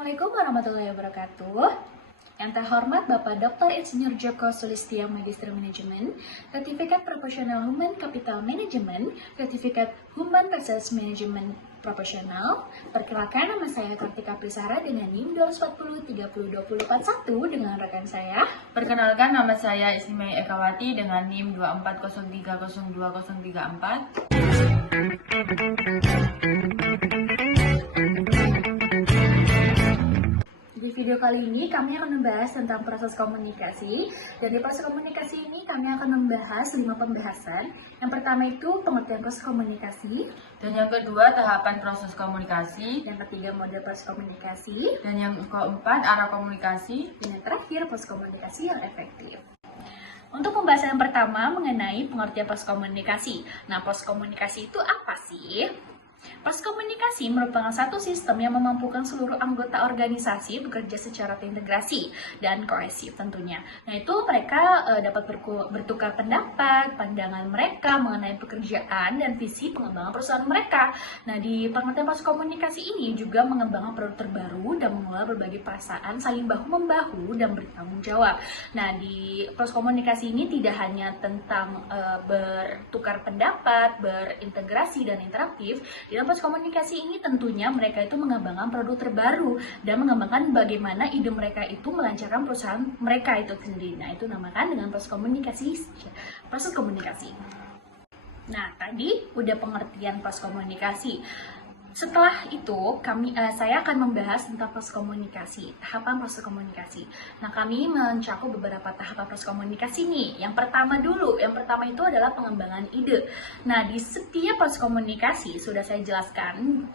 Assalamualaikum warahmatullahi wabarakatuh. Yang terhormat Bapak Dr. Insinyur Joko Sulistyo, Magister Manajemen, Sertifikat Profesional Human Capital Management, Sertifikat Human Resource Management Profesional. Perkenalkan, nama saya Kartika Prisara dengan NIM 240302041 dengan rekan saya. Perkenalkan, nama saya Ismai Ekawati dengan NIM 240302034. Di video kali ini kami akan membahas tentang proses komunikasi. Dan di proses komunikasi ini kami akan membahas 5 pembahasan. Yang pertama itu pengertian proses komunikasi. Dan yang kedua, tahapan proses komunikasi. Yang ketiga, model proses komunikasi. Dan yang keempat, arah komunikasi. Dan yang terakhir, proses komunikasi yang efektif. Untuk pembahasan yang pertama mengenai pengertian proses komunikasi. Nah, proses komunikasi itu apa sih? Proses komunikasi merupakan satu sistem yang memampukan seluruh anggota organisasi bekerja secara terintegrasi dan kohesif tentunya. Nah, itu mereka dapat bertukar pendapat, pandangan mereka mengenai pekerjaan dan visi pengembangan perusahaan mereka. Nah, di pengertian proses komunikasi ini juga mengembangkan produk terbaru dan mengelola berbagai perasaan saling bahu-membahu dan bertanggung jawab. Nah, di proses komunikasi ini tidak hanya tentang bertukar pendapat, berintegrasi dan interaktif. Di dalam proses komunikasi ini tentunya mereka itu mengembangkan produk terbaru dan mengembangkan bagaimana ide mereka itu melancarkan perusahaan mereka itu sendiri. Nah, itu namakan dengan proses komunikasi. Nah, tadi udah pengertian proses komunikasi. Setelah itu, saya akan membahas tentang proses komunikasi, tahapan proses komunikasi. Nah, kami mencakup beberapa tahapan proses komunikasi nih. Yang pertama itu adalah pengembangan ide. Nah, di setiap proses komunikasi sudah saya jelaskan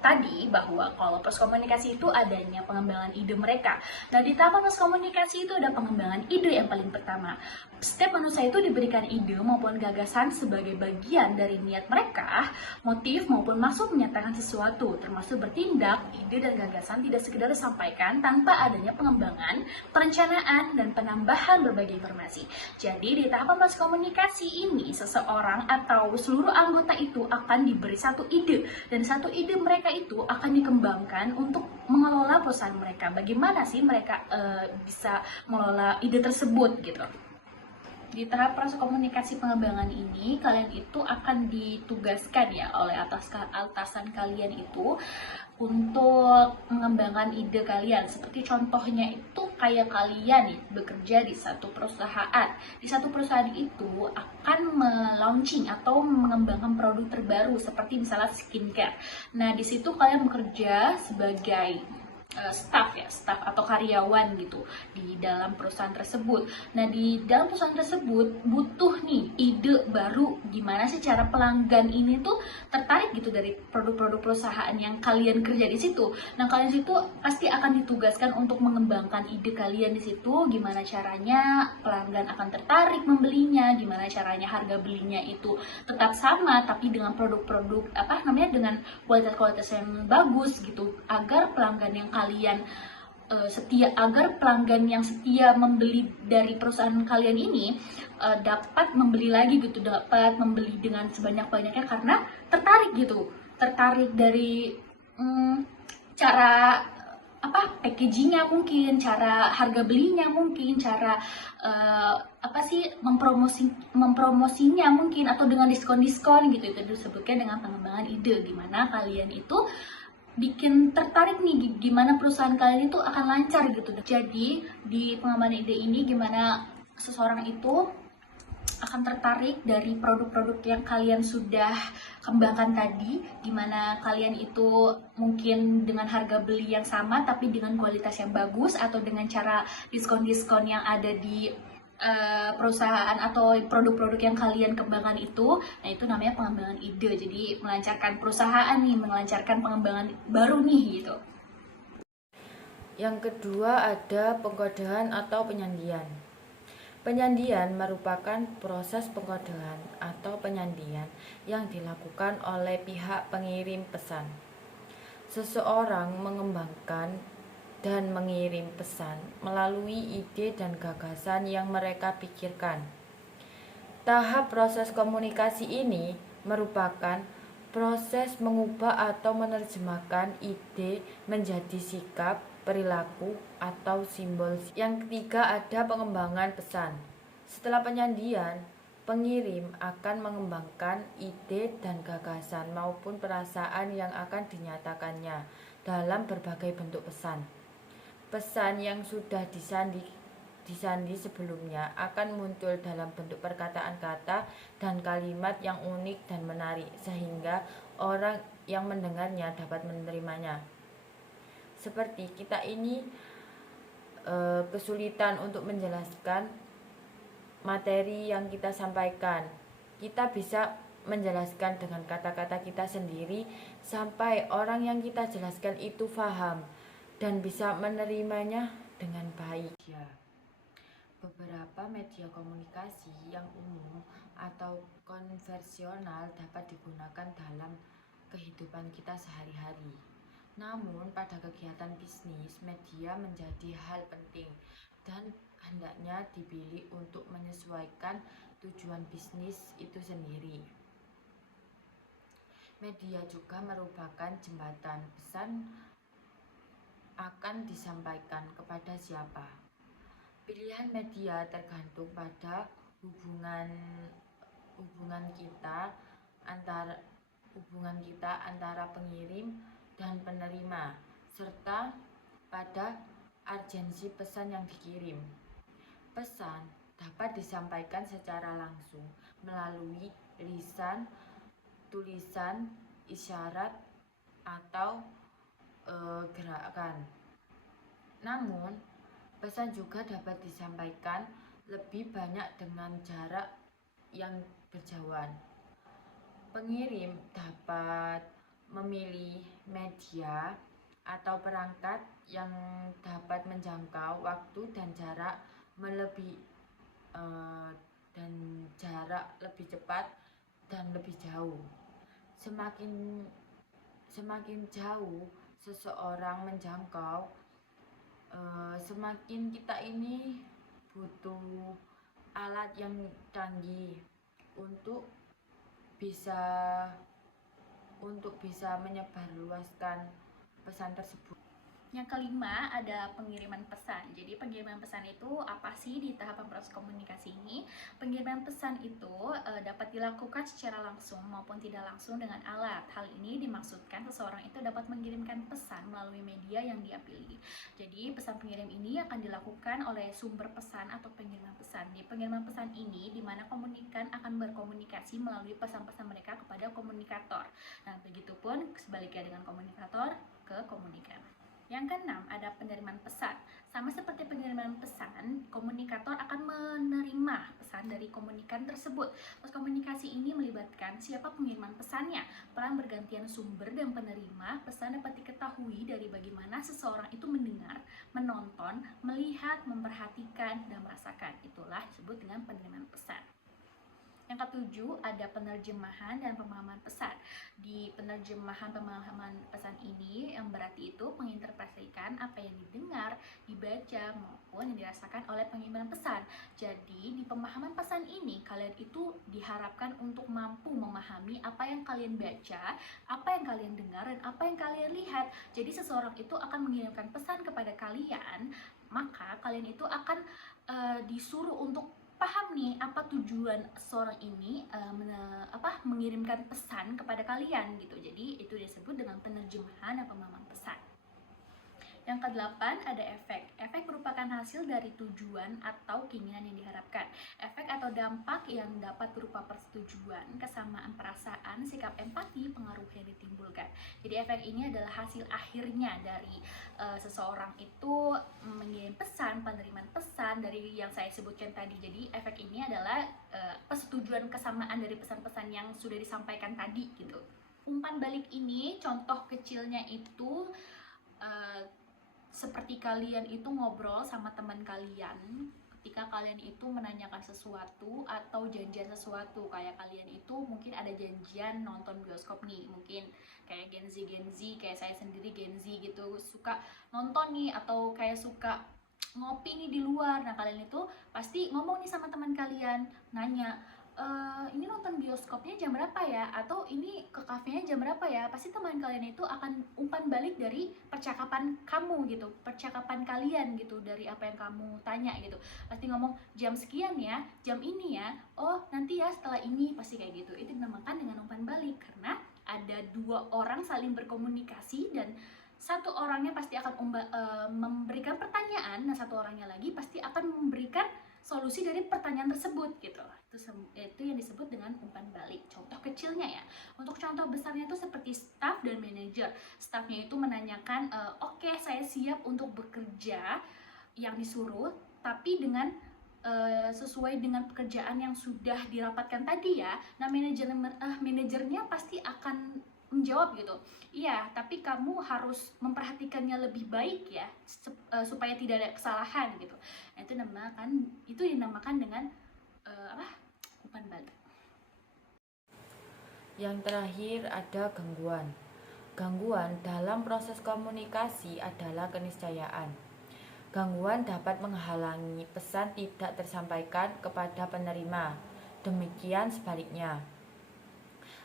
tadi bahwa kalau proses komunikasi itu adanya pengembangan ide mereka. Nah, di tahapan proses komunikasi itu ada pengembangan ide yang paling pertama. Setiap manusia itu diberikan ide maupun gagasan sebagai bagian dari niat mereka, motif maupun maksud menyatakan sesuatu, termasuk bertindak. Ide dan gagasan tidak sekedar disampaikan tanpa adanya pengembangan, perencanaan, dan penambahan berbagai informasi. Jadi di tahapan proses komunikasi ini, seseorang atau seluruh anggota itu akan diberi satu ide, dan satu ide mereka itu akan dikembangkan untuk mengelola perusahaan mereka. Bagaimana sih mereka bisa mengelola ide tersebut gitu. Di tahap proses komunikasi pengembangan ini, kalian itu akan ditugaskan ya oleh atasan kalian itu untuk mengembangkan ide kalian. Seperti contohnya itu kayak kalian nih bekerja di satu perusahaan. Di satu perusahaan itu akan melaunching atau mengembangkan produk terbaru seperti misalnya skincare. Nah, di situ kalian bekerja sebagai staff atau karyawan gitu di dalam perusahaan tersebut. Nah, di dalam perusahaan tersebut butuh nih ide baru, gimana sih cara pelanggan ini tuh tertarik gitu dari produk-produk perusahaan yang kalian kerja di situ. Nah, kalian situ pasti akan ditugaskan untuk mengembangkan ide kalian di situ, gimana caranya pelanggan akan tertarik membelinya, gimana caranya harga belinya itu tetap sama tapi dengan produk-produk dengan kualitas-kualitas yang bagus gitu, agar pelanggan yang kalian agar pelanggan yang setia membeli dari perusahaan kalian ini dapat membeli lagi gitu, dapat membeli dengan sebanyak-banyaknya karena tertarik dari cara packagingnya mungkin, cara harga belinya mungkin, cara mempromosinya mungkin, atau dengan diskon-diskon gitu. Itu disebutkan dengan pengembangan ide, gimana kalian itu bikin tertarik nih, gimana perusahaan kalian itu akan lancar gitu. Jadi di pengembangan ide ini gimana seseorang itu akan tertarik dari produk-produk yang kalian sudah kembangkan tadi, gimana kalian itu mungkin dengan harga beli yang sama tapi dengan kualitas yang bagus, atau dengan cara diskon-diskon yang ada di perusahaan atau produk-produk yang kalian kembangkan itu. Nah, itu namanya pengembangan ide. Jadi melancarkan perusahaan nih, melancarkan pengembangan baru nih gitu. Yang kedua, ada pengkodean atau penyandian. Penyandian merupakan proses pengkodean atau penyandian yang dilakukan oleh pihak pengirim pesan. Seseorang mengembangkan dan mengirim pesan melalui ide dan gagasan yang mereka pikirkan. Tahap proses komunikasi ini merupakan Proses mengubah atau menerjemahkan ide menjadi sikap, perilaku, atau simbol. Yang ketiga ada pengembangan pesan. Setelah penyandian, pengirim akan mengembangkan ide dan gagasan maupun perasaan yang akan dinyatakannya dalam berbagai bentuk pesan. Pesan yang sudah disandi sebelumnya akan muncul dalam bentuk perkataan kata dan kalimat yang unik dan menarik sehingga orang yang mendengarnya dapat menerimanya. Seperti kita ini kesulitan untuk menjelaskan materi yang kita sampaikan. Kita bisa menjelaskan dengan kata-kata kita sendiri sampai orang yang kita jelaskan itu paham dan bisa menerimanya dengan baik. Beberapa media komunikasi yang umum atau konvensional dapat digunakan dalam kehidupan kita sehari-hari. Namun, pada kegiatan bisnis, media menjadi hal penting dan hendaknya dipilih untuk menyesuaikan tujuan bisnis itu sendiri. Media juga merupakan jembatan pesan akan disampaikan kepada siapa. Pilihan media tergantung pada hubungan kita antara pengirim dan penerima serta pada urgensi pesan yang dikirim. Pesan dapat disampaikan secara langsung melalui lisan, tulisan, isyarat, atau gerakan. Namun, pesan juga dapat disampaikan lebih banyak dengan jarak yang berjauhan. Pengirim dapat memilih media atau perangkat yang dapat menjangkau waktu dan jarak lebih cepat dan lebih jauh. Semakin jauh seseorang menjangkau, semakin kita ini butuh alat yang canggih untuk bisa menyebarluaskan pesan tersebut. Yang kelima ada pengiriman pesan. Jadi pengiriman pesan itu apa sih di tahapan proses komunikasi ini? Pengiriman pesan itu dapat dilakukan secara langsung maupun tidak langsung dengan alat. Hal ini dimaksudkan seseorang itu dapat mengirimkan pesan melalui media yang dia pilih. Jadi pesan pengirim ini akan dilakukan oleh sumber pesan atau pengiriman pesan. Di pengiriman pesan ini di mana komunikan akan berkomunikasi melalui pesan-pesan mereka kepada komunikator. Nah, begitupun sebaliknya dengan komunikator ke komunikan. Yang keenam ada penerimaan pesan. Sama seperti pengiriman pesan, komunikator akan menerima pesan dari komunikan tersebut. Proses komunikasi ini melibatkan siapa pengiriman pesannya. Peran bergantian sumber dan penerima pesan dapat diketahui dari bagaimana seseorang itu mendengar, menonton, melihat, memperhatikan, dan merasakan. Itulah disebut dengan penerimaan pesan. Yang ketujuh ada penerjemahan dan pemahaman pesan. Di penerjemahan pemahaman pesan ini yang berarti itu menginterpretasikan apa yang didengar, dibaca maupun yang dirasakan oleh pengirim pesan. Jadi di pemahaman pesan ini kalian itu diharapkan untuk mampu memahami apa yang kalian baca, apa yang kalian dengar, dan apa yang kalian lihat. Jadi seseorang itu akan mengirimkan pesan kepada kalian, maka kalian itu akan disuruh untuk paham nih apa tujuan seorang ini mengirimkan pesan kepada kalian gitu. Jadi itu disebut dengan penerjemahan dan pemahaman pesan. Yang kedelapan ada efek. Efek merupakan hasil dari tujuan atau keinginan yang diharapkan. Efek atau dampak yang dapat berupa persetujuan, kesamaan perasaan, sikap empati, pengaruh yang ditimbulkan. Jadi efek ini adalah hasil akhirnya dari seseorang itu mengirim pesan, penerimaan pesan dari yang saya sebutkan tadi. Jadi efek ini adalah persetujuan kesamaan dari pesan-pesan yang sudah disampaikan tadi gitu. Umpan balik ini contoh kecilnya itu seperti kalian itu ngobrol sama teman kalian ketika kalian itu menanyakan sesuatu atau janjian sesuatu. Kayak kalian itu mungkin ada janjian nonton bioskop nih, mungkin kayak Gen Z kayak saya sendiri Gen Z gitu, suka nonton nih atau kayak suka ngopi nih di luar. Nah kalian itu pasti ngomong nih sama teman kalian, nanya ini nonton bioskopnya jam berapa ya, atau ini ke kafenya jam berapa ya, pasti teman kalian itu akan umpan balik dari percakapan kamu gitu, percakapan kalian gitu, dari apa yang kamu tanya gitu. Pasti ngomong jam sekian ya, jam ini ya, oh nanti ya setelah ini, pasti kayak gitu. Itu dinamakan dengan umpan balik, karena ada dua orang saling berkomunikasi dan satu orangnya pasti akan memberikan pertanyaan, dan satu orangnya lagi pasti akan memberikan solusi dari pertanyaan tersebut gitu. Itu yang disebut dengan umpan balik. Contoh kecilnya ya. Untuk contoh besarnya itu seperti staff dan manajer. Staffnya itu menanyakan, oke, saya siap untuk bekerja yang disuruh, tapi dengan sesuai dengan pekerjaan yang sudah dirapatkan tadi ya. Nah, manajernya pasti akan menjawab gitu, iya, tapi kamu harus memperhatikannya lebih baik ya, supaya tidak ada kesalahan gitu. Nah, itu dinamakan dengan umpan balik. Yang terakhir ada gangguan. Gangguan dalam proses komunikasi adalah keniscayaan. Gangguan dapat menghalangi pesan tidak tersampaikan kepada penerima. Demikian sebaliknya.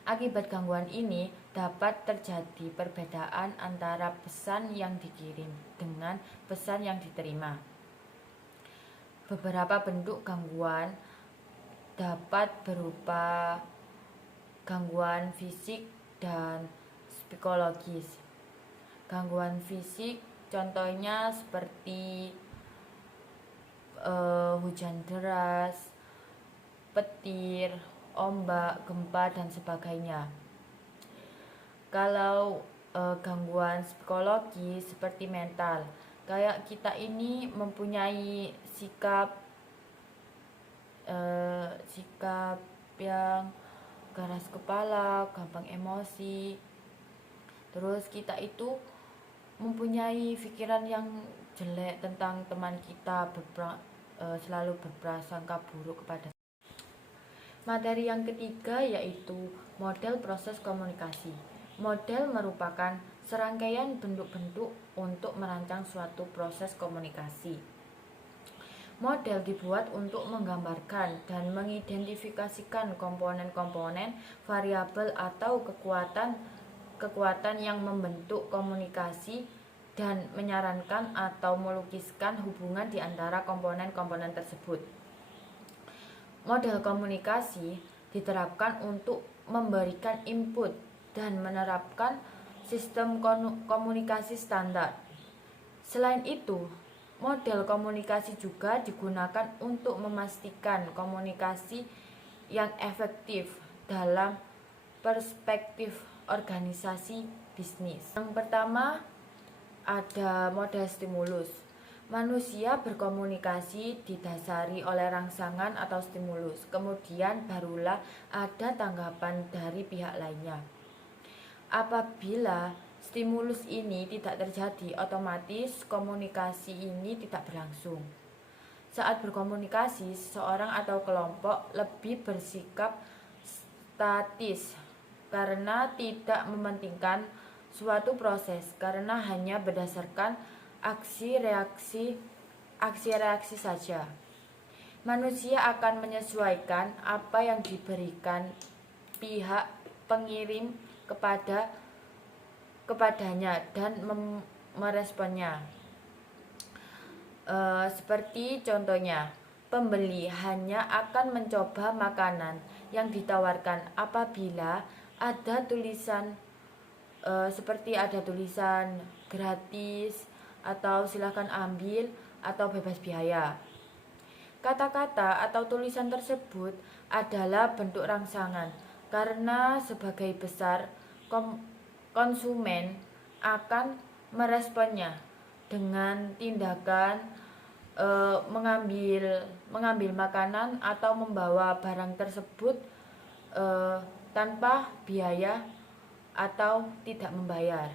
Akibat gangguan ini dapat terjadi perbedaan antara pesan yang dikirim dengan pesan yang diterima. Beberapa bentuk gangguan dapat berupa gangguan fisik dan psikologis. Gangguan fisik contohnya seperti hujan deras, petir, ombak, gempa, dan sebagainya. Kalau gangguan psikologi seperti mental, kayak kita ini mempunyai sikap yang keras kepala, gampang emosi. Terus kita itu mempunyai pikiran yang jelek tentang teman kita, selalu berprasangka buruk kepada. Materi yang ketiga yaitu model proses komunikasi. Model merupakan serangkaian bentuk-bentuk untuk merancang suatu proses komunikasi. Model dibuat untuk menggambarkan dan mengidentifikasikan komponen-komponen, variabel atau kekuatan yang membentuk komunikasi dan menyarankan atau melukiskan hubungan di antara komponen-komponen tersebut. Model komunikasi diterapkan untuk memberikan input dan menerapkan sistem komunikasi standar. Selain itu, model komunikasi juga digunakan untuk memastikan komunikasi yang efektif dalam perspektif organisasi bisnis. Yang pertama, ada model stimulus. Manusia berkomunikasi didasari oleh rangsangan atau stimulus, kemudian barulah ada tanggapan dari pihak lainnya. Apabila stimulus ini tidak terjadi, otomatis komunikasi ini tidak berlangsung. Saat berkomunikasi, seseorang atau kelompok lebih bersikap statis karena tidak mementingkan suatu proses, karena hanya berdasarkan aksi-reaksi saja. Manusia akan menyesuaikan apa yang diberikan pihak pengirim kepadanya dan meresponnya. Seperti contohnya, pembeli hanya akan mencoba makanan yang ditawarkan apabila ada tulisan seperti ada tulisan gratis atau silakan ambil atau bebas biaya. Kata-kata atau tulisan tersebut adalah bentuk rangsangan karena sebagai besar konsumen akan meresponnya dengan tindakan mengambil makanan atau membawa barang tersebut tanpa biaya atau tidak membayar.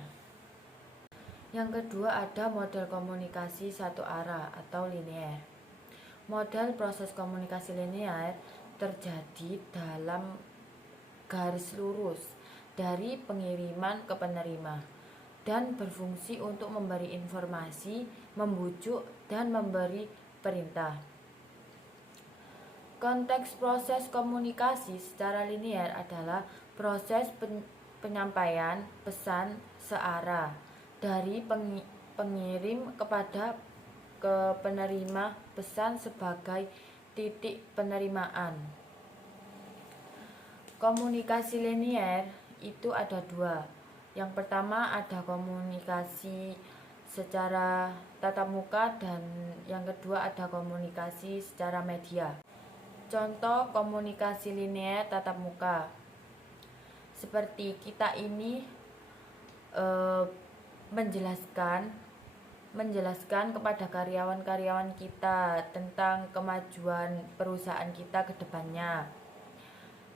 Yang kedua ada model komunikasi satu arah atau linear. Model proses komunikasi linear terjadi dalam garis lurus dari pengiriman ke penerima dan berfungsi untuk memberi informasi, membujuk, dan memberi perintah. Konteks proses komunikasi secara linear adalah proses penyampaian pesan searah dari pengirim kepada ke penerima pesan sebagai titik penerimaan. Komunikasi linear itu ada dua. Yang pertama ada komunikasi secara tatap muka dan yang kedua ada komunikasi secara media. Contoh komunikasi linear tatap muka. Seperti kita ini menjelaskan kepada karyawan-karyawan kita tentang kemajuan perusahaan kita ke depannya.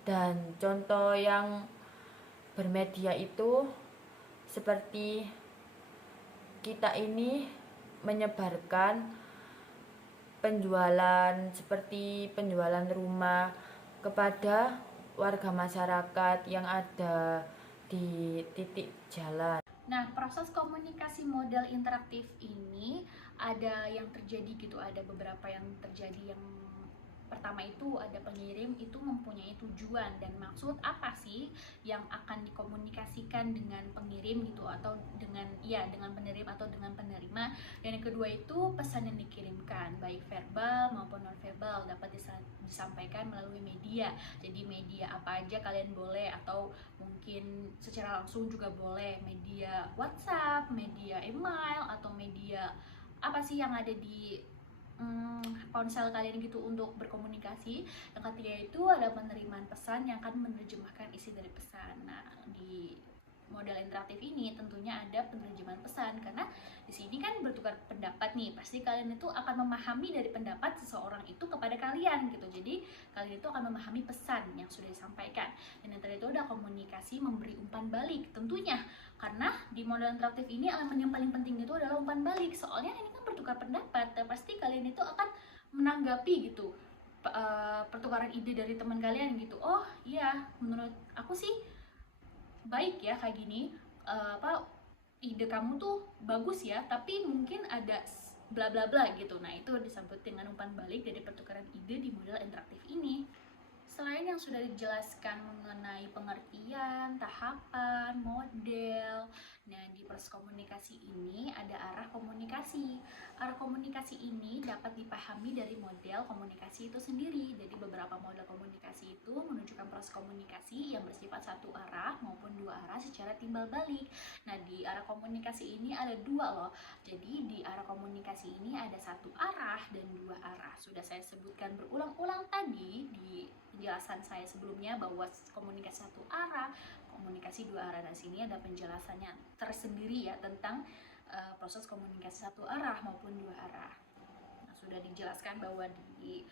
Dan contoh yang bermedia itu seperti kita ini menyebarkan seperti penjualan rumah kepada warga masyarakat yang ada di titik jalan. Nah, proses komunikasi model interaktif ini ada yang terjadi gitu, ada beberapa yang terjadi. Yang pertama itu ada pengirim itu mempunyai tujuan dan maksud apa sih yang akan dikomunikasikan dengan pengirim gitu, atau dengan penerima atau dengan penerima. Dan yang kedua itu pesan yang dikirimkan baik verbal maupun non verbal dapat disampaikan melalui media. Jadi media apa aja kalian boleh, atau mungkin secara langsung juga boleh, media WhatsApp, media email, atau media apa sih yang ada di ponsel kalian gitu untuk berkomunikasi. Yang ketiga itu ada penerimaan pesan yang akan menerjemahkan isi dari pesan. Nah, di model interaktif ini tentunya ada penerjemahan pesan, karena di sini kan bertukar pendapat nih, pasti kalian itu akan memahami dari pendapat seseorang itu kepada kalian gitu. Jadi kalian itu akan memahami pesan yang sudah disampaikan. Dan yang terakhir itu ada komunikasi memberi umpan balik tentunya, karena di model interaktif ini elemen yang paling penting itu adalah umpan balik. Soalnya ini kan bertukar pendapat dan pasti kalian itu akan menanggapi gitu pertukaran ide dari teman kalian gitu. Oh iya, menurut aku sih baik ya kayak gini, ide kamu tuh bagus ya, tapi mungkin ada bla bla bla gitu. Nah, itu disebut dengan umpan balik dari pertukaran ide di model interaktif ini. Selain yang sudah dijelaskan mengenai pengertian, tahapan, model, nah di proses komunikasi ini ada arah komunikasi. Arah komunikasi ini dapat dipahami dari model komunikasi itu sendiri. Jadi beberapa model komunikasi itu menunjukkan proses komunikasi yang bersifat satu arah maupun dua arah secara timbal balik. Nah, di arah komunikasi ini ada dua loh. Jadi di arah komunikasi ini ada satu arah dan dua arah. Sudah saya sebutkan berulang-ulang tadi di penjelasan saya sebelumnya bahwa komunikasi satu arah, komunikasi dua arah. Nah, sini ada penjelasannya tersendiri ya tentang proses komunikasi satu arah maupun dua arah. Nah, sudah dijelaskan bahwa di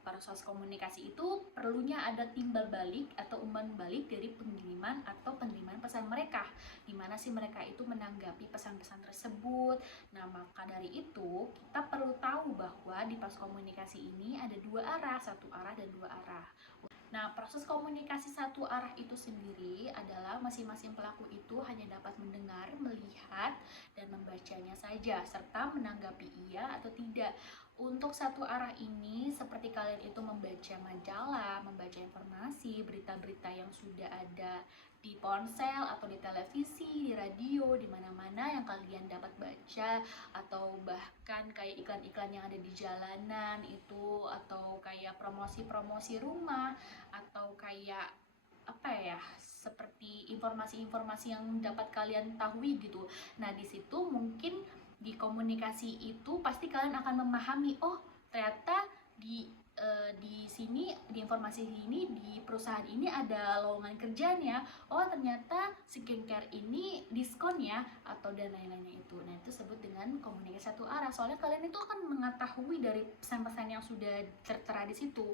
proses komunikasi itu perlunya ada timbal balik atau umpan balik dari pengiriman atau penerimaan pesan mereka. Gimana sih mereka itu menanggapi pesan-pesan tersebut. Nah, maka dari itu kita perlu tahu bahwa di proses komunikasi ini ada dua arah, satu arah dan dua arah. Nah, proses komunikasi satu arah itu sendiri adalah masing-masing pelaku itu hanya dapat mendengar, melihat, dan membacanya saja, serta menanggapi iya atau tidak. Untuk satu arah ini, seperti kalian itu membaca majalah, membaca informasi, berita-berita yang sudah ada di ponsel atau di televisi, di radio, di mana-mana yang kalian dapat baca, atau bahkan kayak iklan-iklan yang ada di jalanan itu, atau kayak promosi-promosi rumah, atau kayak apa ya, seperti informasi-informasi yang dapat kalian tahu gitu. Nah, di situ mungkin di komunikasi itu pasti kalian akan memahami, oh ternyata di sini, di informasi ini, di perusahaan ini ada lowongan kerjanya. Oh ternyata skincare ini diskon ya, atau dan lain-lainnya itu. Nah, itu sebut dengan komunikasi satu arah. Soalnya kalian itu akan mengetahui dari pesan-pesan yang sudah tertera di situ.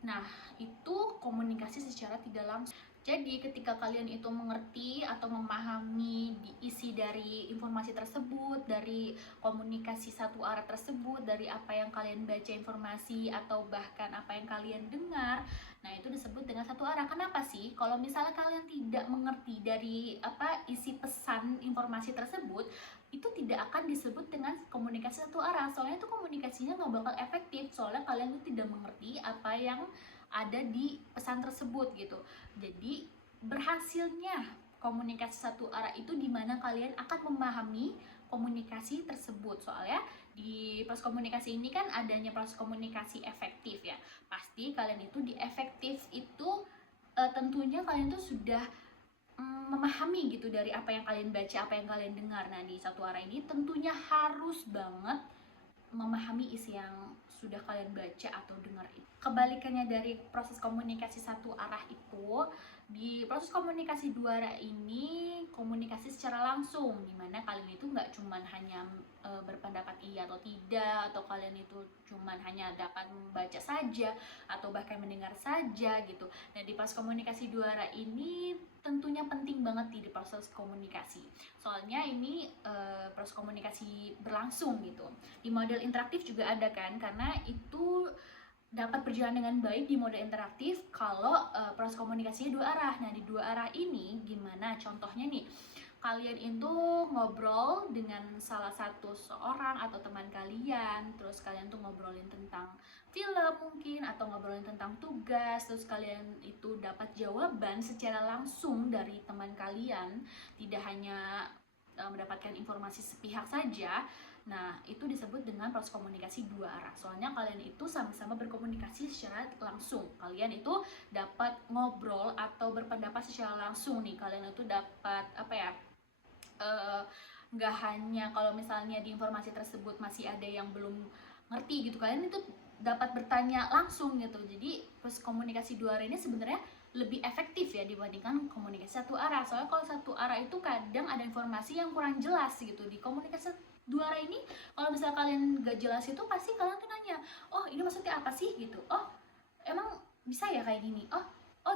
Nah, itu komunikasi secara tidak langsung. Jadi ketika kalian itu mengerti atau memahami isi dari informasi tersebut, dari komunikasi satu arah tersebut, dari apa yang kalian baca informasi atau bahkan apa yang kalian dengar, nah itu disebut dengan satu arah. Kenapa sih? Kalau misalnya kalian tidak mengerti dari isi pesan informasi tersebut, itu tidak akan disebut dengan komunikasi satu arah. Soalnya itu komunikasinya nggak bakal efektif, soalnya kalian tuh tidak mengerti apa yang ada di pesan tersebut gitu. Jadi berhasilnya komunikasi satu arah itu dimana kalian akan memahami komunikasi tersebut. Soalnya di proses komunikasi ini kan adanya proses komunikasi efektif ya. Pasti kalian itu di efektif itu tentunya kalian tuh sudah memahami gitu dari apa yang kalian baca, apa yang kalian dengar. Nah, di satu arah ini tentunya harus banget memahami isi yang sudah kalian baca atau dengar itu. Kebalikannya dari proses komunikasi satu arah itu, di proses komunikasi dua arah ini komunikasi secara langsung, dimana kalian itu nggak cuman hanya berpendapat iya atau tidak, atau kalian itu cuman hanya dapat membaca saja atau bahkan mendengar saja gitu. Nah, di proses komunikasi dua arah ini tentunya penting banget di proses komunikasi. Soalnya ini proses komunikasi berlangsung gitu. Di model interaktif juga ada kan, karena itu dapat berjalan dengan baik di mode interaktif kalau proses komunikasinya dua arah. Nah, di dua arah ini gimana contohnya nih? Kalian itu ngobrol dengan salah satu seorang atau teman kalian, terus kalian tuh ngobrolin tentang film mungkin, atau ngobrolin tentang tugas, terus kalian itu dapat jawaban secara langsung dari teman kalian, tidak hanya mendapatkan informasi sepihak saja. Nah, itu disebut dengan proses komunikasi dua arah. Soalnya kalian itu sama-sama berkomunikasi secara langsung. Kalian itu dapat ngobrol atau berpendapat secara langsung nih. Kalian itu dapat apa ya? Nggak hanya kalau misalnya di informasi tersebut masih ada yang belum ngerti gitu, kalian itu dapat bertanya langsung gitu. Jadi proses komunikasi dua arah ini sebenarnya lebih efektif ya dibandingkan komunikasi satu arah. Soalnya kalau satu arah itu kadang ada informasi yang kurang jelas gitu. Di komunikasi dua arah ini, kalau misalnya kalian gak jelas itu pasti kalian tuh nanya, oh ini maksudnya apa sih gitu, oh emang bisa ya kayak gini, oh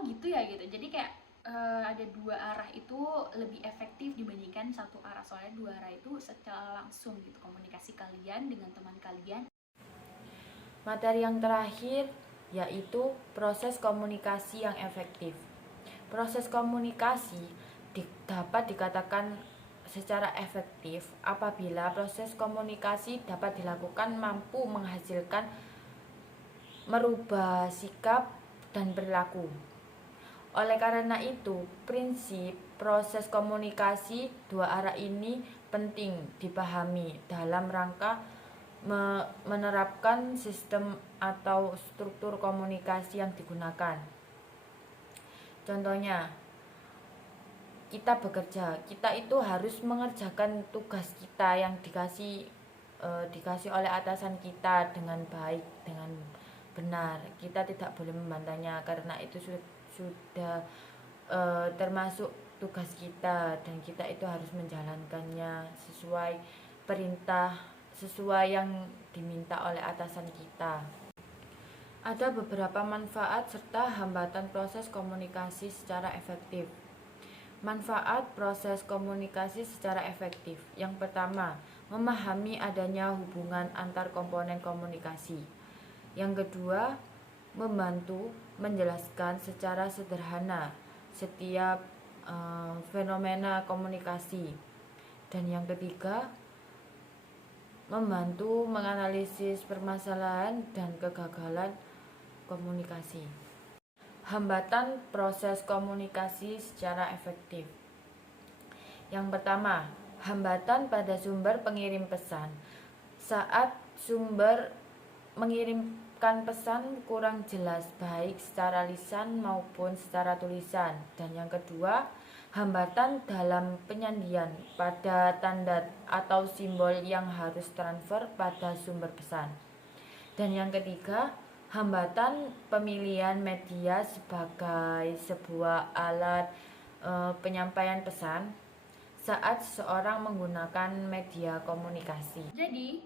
gitu ya gitu. Jadi kayak ada dua arah itu lebih efektif dibandingkan satu arah. Soalnya dua arah itu secara langsung gitu komunikasi kalian dengan teman kalian. Materi yang terakhir yaitu proses komunikasi yang efektif. Proses komunikasi dapat dikatakan secara efektif apabila proses komunikasi dapat dilakukan mampu menghasilkan merubah sikap dan perilaku. Oleh karena itu, prinsip proses komunikasi dua arah ini penting dipahami dalam rangka menerapkan sistem atau struktur komunikasi yang digunakan. Contohnya, kita bekerja, kita itu harus mengerjakan tugas kita yang dikasih oleh atasan kita dengan baik, dengan benar. Kita tidak boleh membantahnya karena itu sudah termasuk tugas kita, dan kita itu harus menjalankannya sesuai perintah, sesuai yang diminta oleh atasan kita. Ada beberapa manfaat serta hambatan proses komunikasi secara efektif. Manfaat proses komunikasi secara efektif. Yang pertama, memahami adanya hubungan antar komponen komunikasi. Yang kedua, membantu menjelaskan secara sederhana setiap fenomena komunikasi. Dan yang ketiga, membantu menganalisis permasalahan dan kegagalan komunikasi. Hambatan proses komunikasi secara efektif. Yang pertama, hambatan pada sumber pengirim pesan. Saat sumber mengirimkan pesan kurang jelas baik secara lisan maupun secara tulisan. Dan yang kedua, hambatan dalam penyandian pada tanda atau simbol yang harus transfer pada sumber pesan. Dan yang ketiga, hambatan pemilihan media sebagai sebuah alat penyampaian pesan saat seseorang menggunakan media komunikasi. Jadi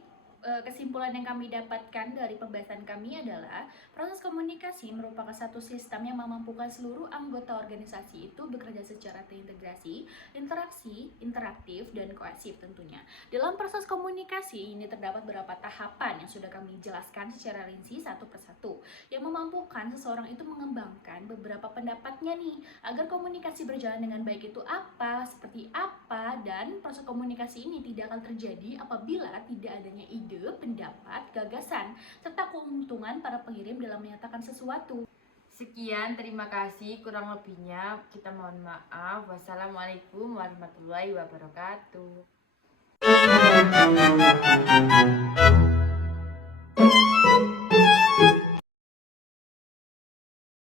kesimpulan yang kami dapatkan dari pembahasan kami adalah proses komunikasi merupakan satu sistem yang memampukan seluruh anggota organisasi itu bekerja secara terintegrasi, interaksi, interaktif, dan kohesif tentunya. Dalam proses komunikasi ini terdapat beberapa tahapan yang sudah kami jelaskan secara rinci satu persatu yang memampukan seseorang itu mengembangkan beberapa pendapatnya nih agar komunikasi berjalan dengan baik itu apa, seperti apa, dan proses komunikasi ini tidak akan terjadi apabila tidak adanya ide, pendapat, gagasan, serta keuntungan para pengirim dalam menyatakan sesuatu. Sekian, terima kasih. Kurang lebihnya kita mohon maaf. Wassalamualaikum warahmatullahi wabarakatuh.